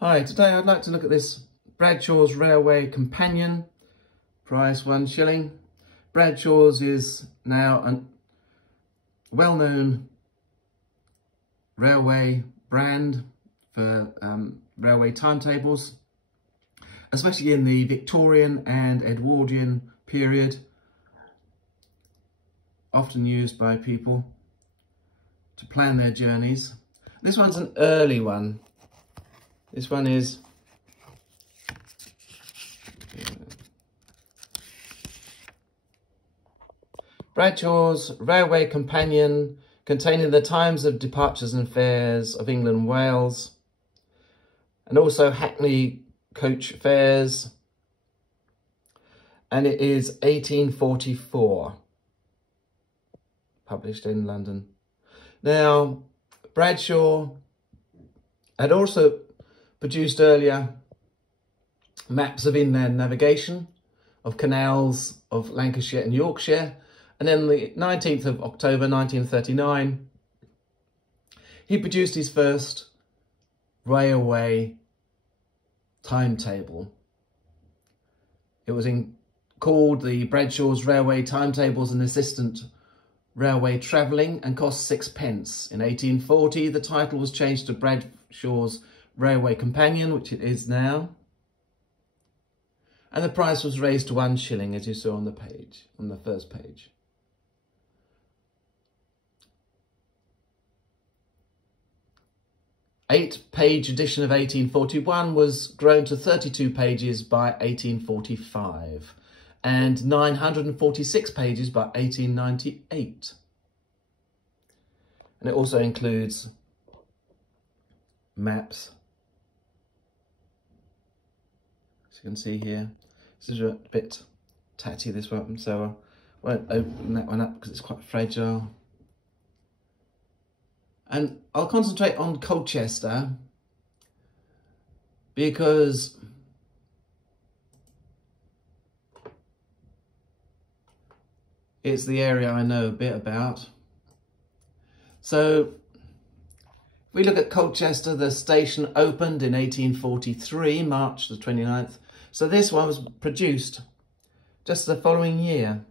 Hi, today I'd like to look at this Bradshaw's Railway Companion, price £1. Bradshaw's is now a well-known railway brand for railway timetables, especially in the Victorian and Edwardian period, often used by people to plan their journeys. This one's an early one. This one is Bradshaw's Railway Companion, containing the times of departures and fares of England and Wales, and also Hackney coach fares, and it is 1844, published in London. Now, Bradshaw had also produced earlier maps of inland navigation, of canals of Lancashire and Yorkshire, and then the 19th of October 1939, he produced his first railway timetable. It was called the Bradshaw's Railway Timetables and Assistant Railway Travelling, and cost 6p. In 1840, the title was changed to Bradshaw's Railway Companion, which it is now, and the price was raised to £1, as you saw on the page, on the first page. Eight-page edition of 1841 was grown to 32 pages by 1845 and 946 pages by 1898. And it also includes maps. As you can see here, this is a bit tatty, this one, so I won't open that one up because it's quite fragile. And I'll concentrate on Colchester because it's the area I know a bit about. So if we look at Colchester, the station opened in 1843, March the 29th. So this one was produced just the following year.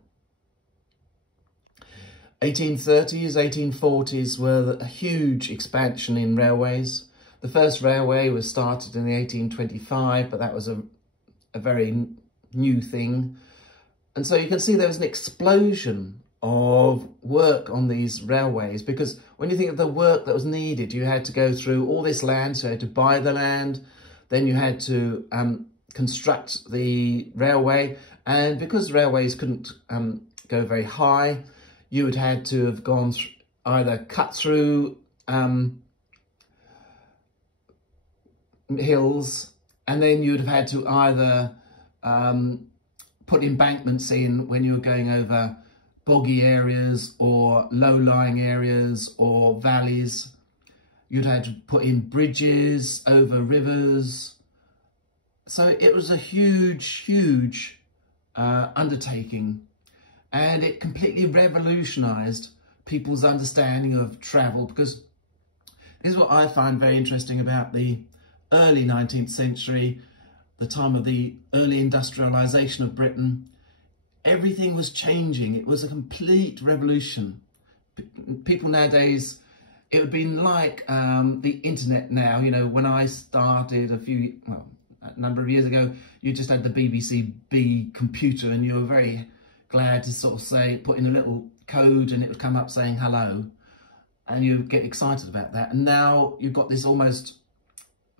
1830s, 1840s were a huge expansion in railways. The first railway was started in 1825, but that was a very new thing. And so you can see there was an explosion of work on these railways, because when you think of the work that was needed, you had to go through all this land, so you had to buy the land, then you had to construct the railway, and because railways couldn't go very high, you would had to have gone either cut through hills, and then you'd have had to either put embankments in when you were going over boggy areas or low-lying areas or valleys. You'd had to put in bridges over rivers. So it was a huge undertaking. And it completely revolutionised people's understanding of travel, because this is what I find very interesting about the early 19th century, the time of the early industrialisation of Britain. Everything was changing. It was a complete revolution. People nowadays, it would be like the internet now. You know, when I started a number of years ago, you just had the BBC B computer and you were very glad to sort of say, put in a little code and it would come up saying hello, and you get excited about that. And now you've got this almost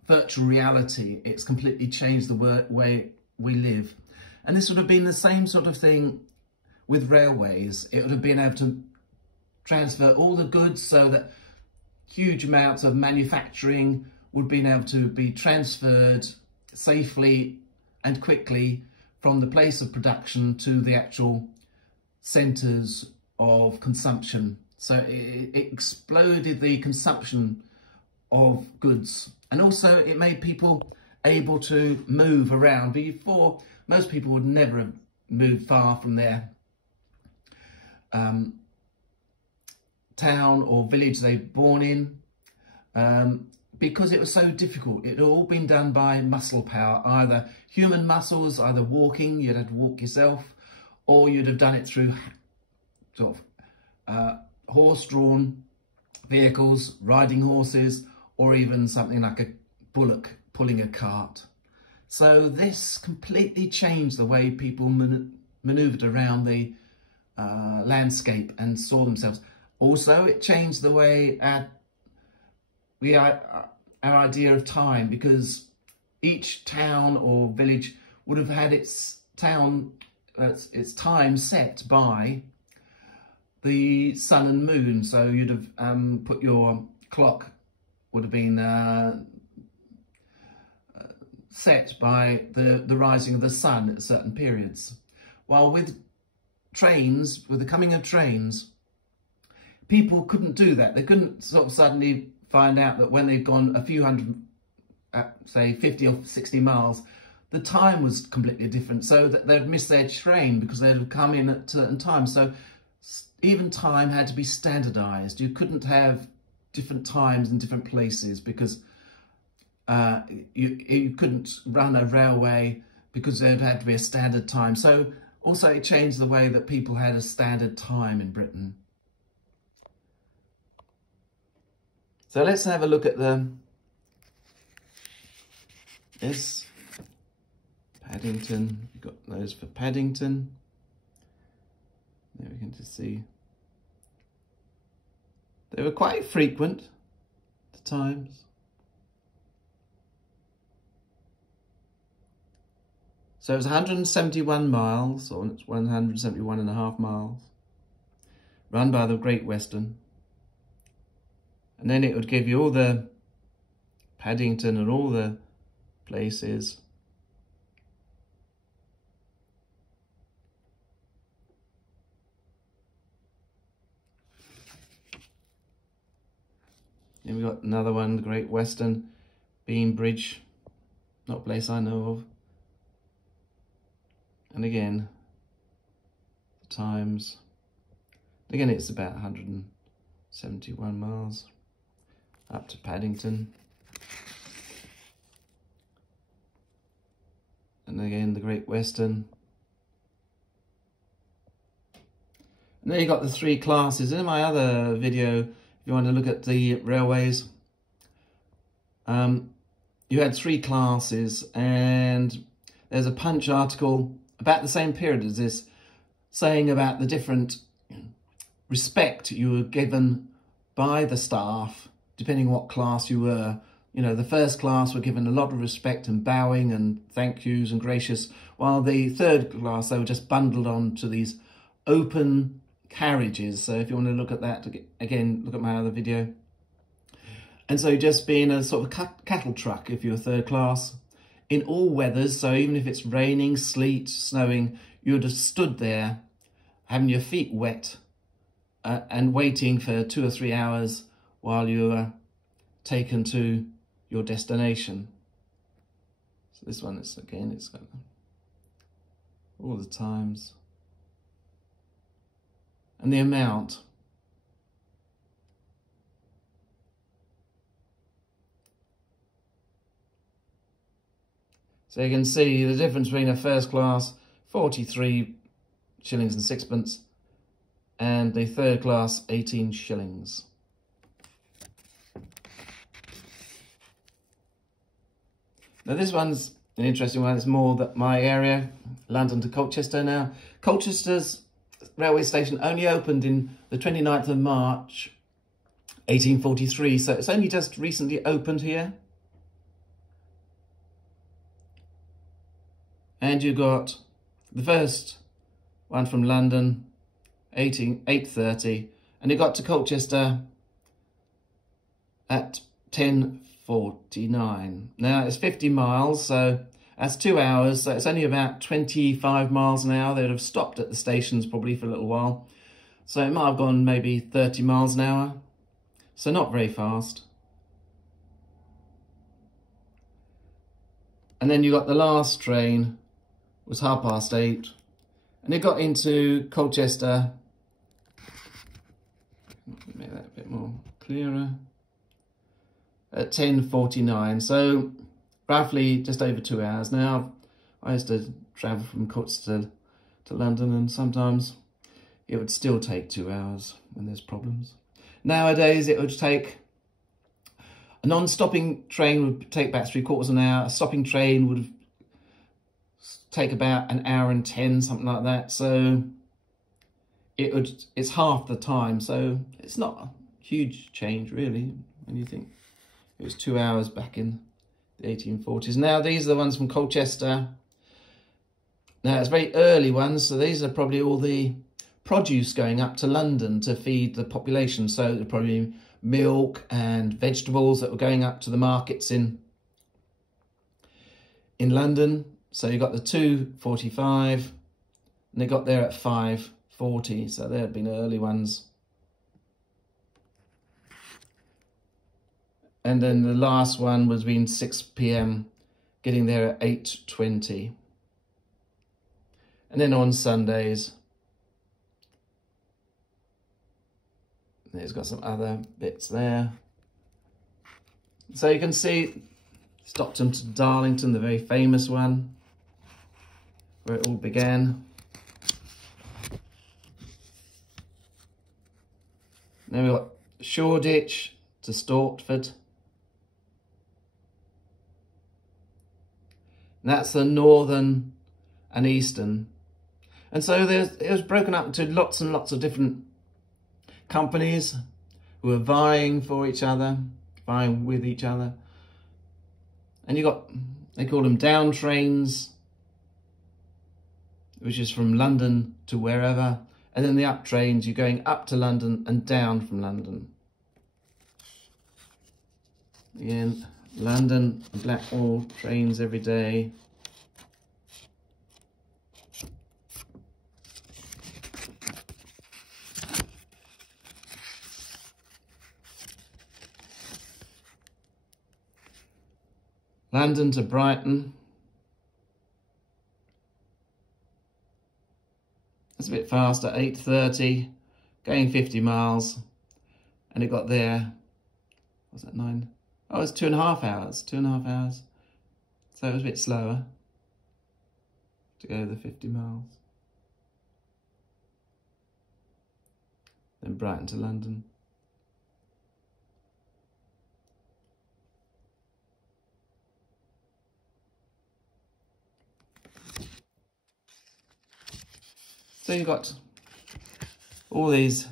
virtual reality. It's completely changed the way we live. And this would have been the same sort of thing with railways. It would have been able to transfer all the goods so that huge amounts of manufacturing would be able to be transferred safely and quickly from the place of production to the actual centres of consumption. So it exploded the consumption of goods, and also it made people able to move around. Before, most people would never have moved far from their town or village they were born in. because it was so difficult. It had all been done by muscle power, either human muscles, either walking, you'd have to walk yourself, or you'd have done it through sort of horse-drawn vehicles, riding horses, or even something like a bullock pulling a cart. So this completely changed the way people manoeuvred around the landscape and saw themselves. Also, it changed the way our idea of time, because each town or village would have had its time set by the sun and moon. So you'd have put your clock would have been set by the rising of the sun at certain periods. While with trains, with the coming of trains, people couldn't do that. They couldn't sort of suddenly find out that when they've gone a few hundred, say 50 or 60 miles, the time was completely different. So that they'd miss their train because they'd have come in at certain times. So even time had to be standardized. You couldn't have different times in different places because you couldn't run a railway because there'd had to be a standard time. So also it changed the way that people had a standard time in Britain. So let's have a look at this Paddington. We've got those for Paddington. There we can just see. They were quite frequent at times. So it was 171 miles, or it's 171.5 miles, run by the Great Western. And then it would give you all the Paddington and all the places. Then we've got another one, the Great Western, Beam Bridge, not a place I know of. And again, the times. Again, it's about 171 miles up to Paddington. And again, the Great Western. And then you got the three classes. In my other video, if you want to look at the railways, you had three classes, and there's a Punch article about the same period as this, saying about the different respect you were given by the staff, depending what class you were. You know, the first class were given a lot of respect and bowing and thank yous and gracious, while the third class, they were just bundled on to these open carriages. So if you want to look at that, again, look at my other video. And so just being a sort of cattle truck, if you're third class, in all weathers, so even if it's raining, sleet, snowing, you'd have stood there having your feet wet and waiting for 2 or 3 hours while you were taken to your destination. So this one is, again, it's got all the times and the amount. So you can see the difference between a first class 43 shillings and sixpence and the third class 18 shillings. Now this one's an interesting one. It's more that my area, London to Colchester now. Colchester's railway station only opened in the 29th of March 1843, so it's only just recently opened here. And you got the first one from London, 8:30, and it got to Colchester at 10:49. Now it's 50 miles, so that's 2 hours, so it's only about 25 miles an hour. They'd have stopped at the stations probably for a little while. So it might have gone maybe 30 miles an hour, so not very fast. And then you got the last train, was 8:30, and it got into Colchester. Make that a bit more clearer. at 10:49, so roughly just over 2 hours. Now, I used to travel from Colchester to London, and sometimes it would still take 2 hours when there's problems. Nowadays, it would take, a non-stopping train would take about 3/4 an hour. A stopping train would take about 1 hour and 10, something like that. So it's half the time. So it's not a huge change, really, when you think it was 2 hours back in the 1840s. Now, these are the ones from Colchester. Now, it's very early ones, so these are probably all the produce going up to London to feed the population. So there's probably milk and vegetables that were going up to the markets in London. So you got the 2:45, and they got there at 5:40. So they had been early ones. And then the last one was been 6 p.m, getting there at 8:20. And then on Sundays, it's got some other bits there. So you can see Stockton to Darlington, the very famous one, where it all began. Then we've got Shoreditch to Stortford. And that's the northern and eastern. And so it was broken up into lots and lots of different companies who were vying for each other, vying with each other. And they call them down trains, which is from London to wherever. And then the up trains, you're going up to London and down from London. Again, London, Blackwall trains every day. London to Brighton. It's a bit faster, 8:30, going 50 miles. And it got there, was that 9? Oh, it's 2.5 hours, 2.5 hours. So it was a bit slower to go the 50 miles. Then Brighton to London. So you've got all these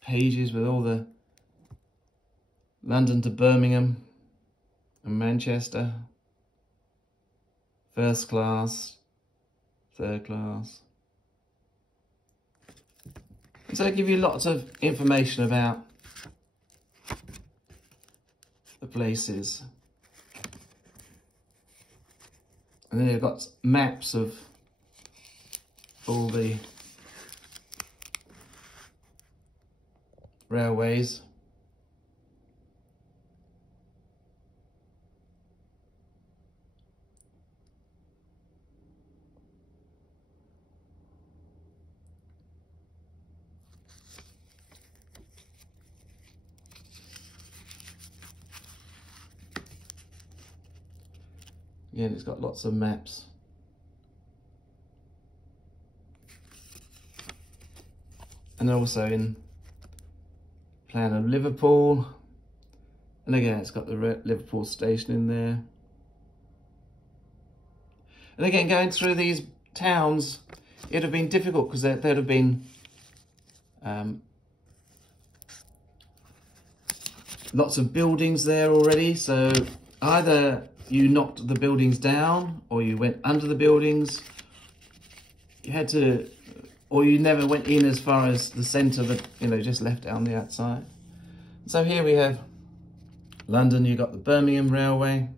pages with all the London to Birmingham and Manchester, first class, third class. And so they give you lots of information about the places. And then they've got maps of all the railways. Again, it's got lots of maps. And also in plan of Liverpool. And again, it's got the Liverpool station in there. And again, going through these towns, it'd have been difficult because there'd have been lots of buildings there already. So either you knocked the buildings down, or you went under the buildings. You had to, or you never went in as far as the centre, but just left it on the outside. So here we have London. You've got the Birmingham Railway,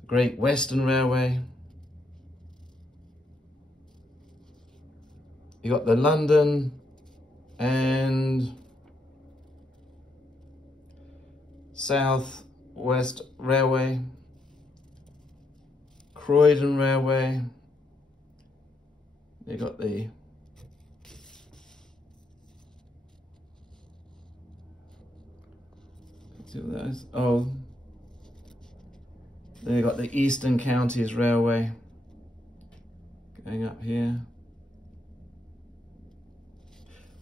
the Great Western Railway. You got the London and South West Railway, Croydon Railway. You got the See what that is? Oh, then you've got the Eastern Counties Railway going up here.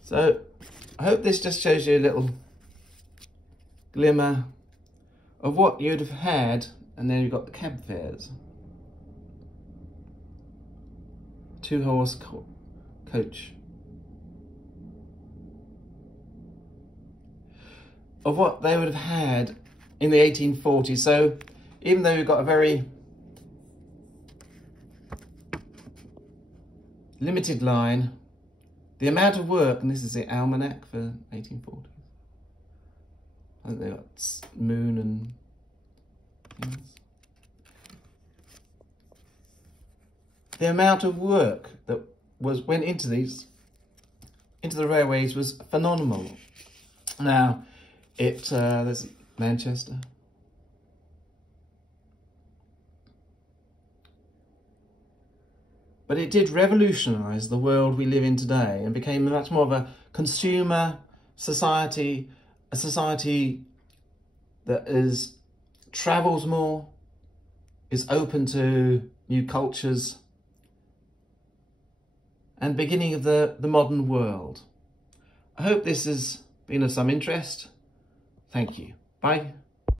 So I hope this just shows you a little glimmer of what you'd have had, and then you've got the cab fares. 2-horse coach. Of what they would have had in the 1840s. So even though we've got a very limited line, the amount of work, and this is the almanac for 1840s. I think they got moon and things. The amount of work that went into the railways was phenomenal. Now, there's Manchester. But it did revolutionise the world we live in today and became much more of a consumer society, a society that travels more, is open to new cultures, and beginning of the modern world. I hope this has been of some interest. Thank you. Bye.